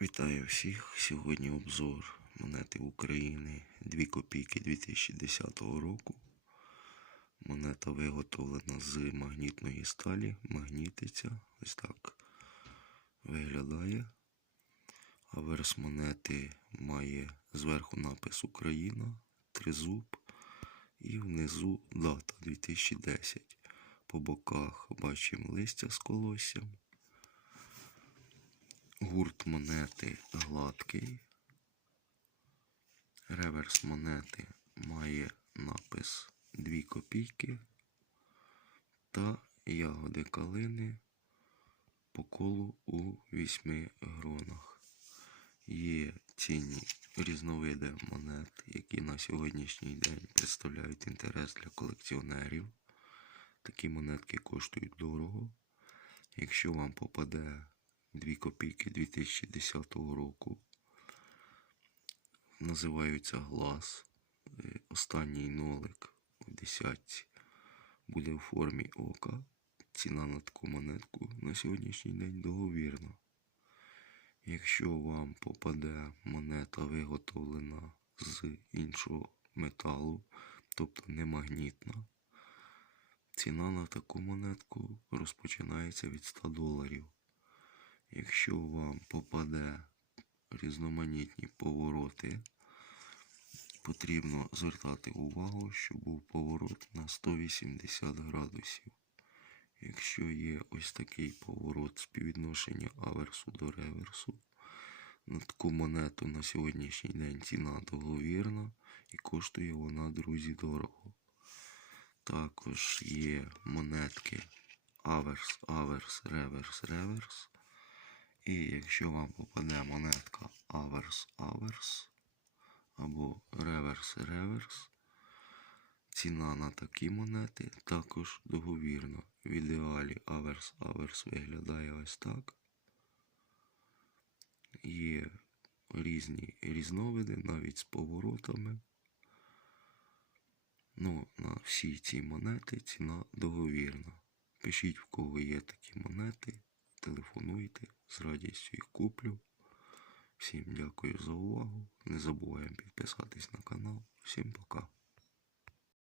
Вітаю всіх! Сьогодні обзор монети України 2 копійки 2010 року. Монета виготовлена з магнітної сталі, магнітиця. Ось так виглядає. Аверс монети має зверху напис Україна, тризуб і внизу дата 2010. По боках бачимо листя з колоссям. Гурт монети гладкий. Реверс монети має напис 2 копійки та ягоди калини по колу у 8 гронах. Є цінні різновиди монет, які на сьогоднішній день представляють інтерес для колекціонерів. Такі монетки коштують дорого. Якщо вам попаде 2 копійки 2010 року. Називаються глаз. Е, Останній нолик в десятці буде в формі ока. Ціна на таку монетку на сьогоднішній день договірна. Якщо вам попаде монета виготовлена з іншого металу, тобто не магнітна, ціна на таку монетку розпочинається від 100 доларів. Якщо вам попаде різноманітні повороти, потрібно звертати увагу, що був поворот на 180 градусів. Якщо є ось такий поворот співвідношення аверсу до реверсу, на таку монету на сьогоднішній день ціна договірна і коштує вона, друзі, дорого. Також є монетки аверс, аверс, реверс, реверс. І якщо вам попаде монетка аверс, аверс або реверс, реверс, ціна на такі монети також договірна. В ідеалі аверс, аверс виглядає ось так. Є різні різновиди, навіть з поворотами. Ну, на всі ці монети ціна договірна. Пишіть, в кого є такі монети, телефонуйте, з радістю їх куплю. Всім дякую за увагу. Не забуваємо підписатись на канал. Всім пока.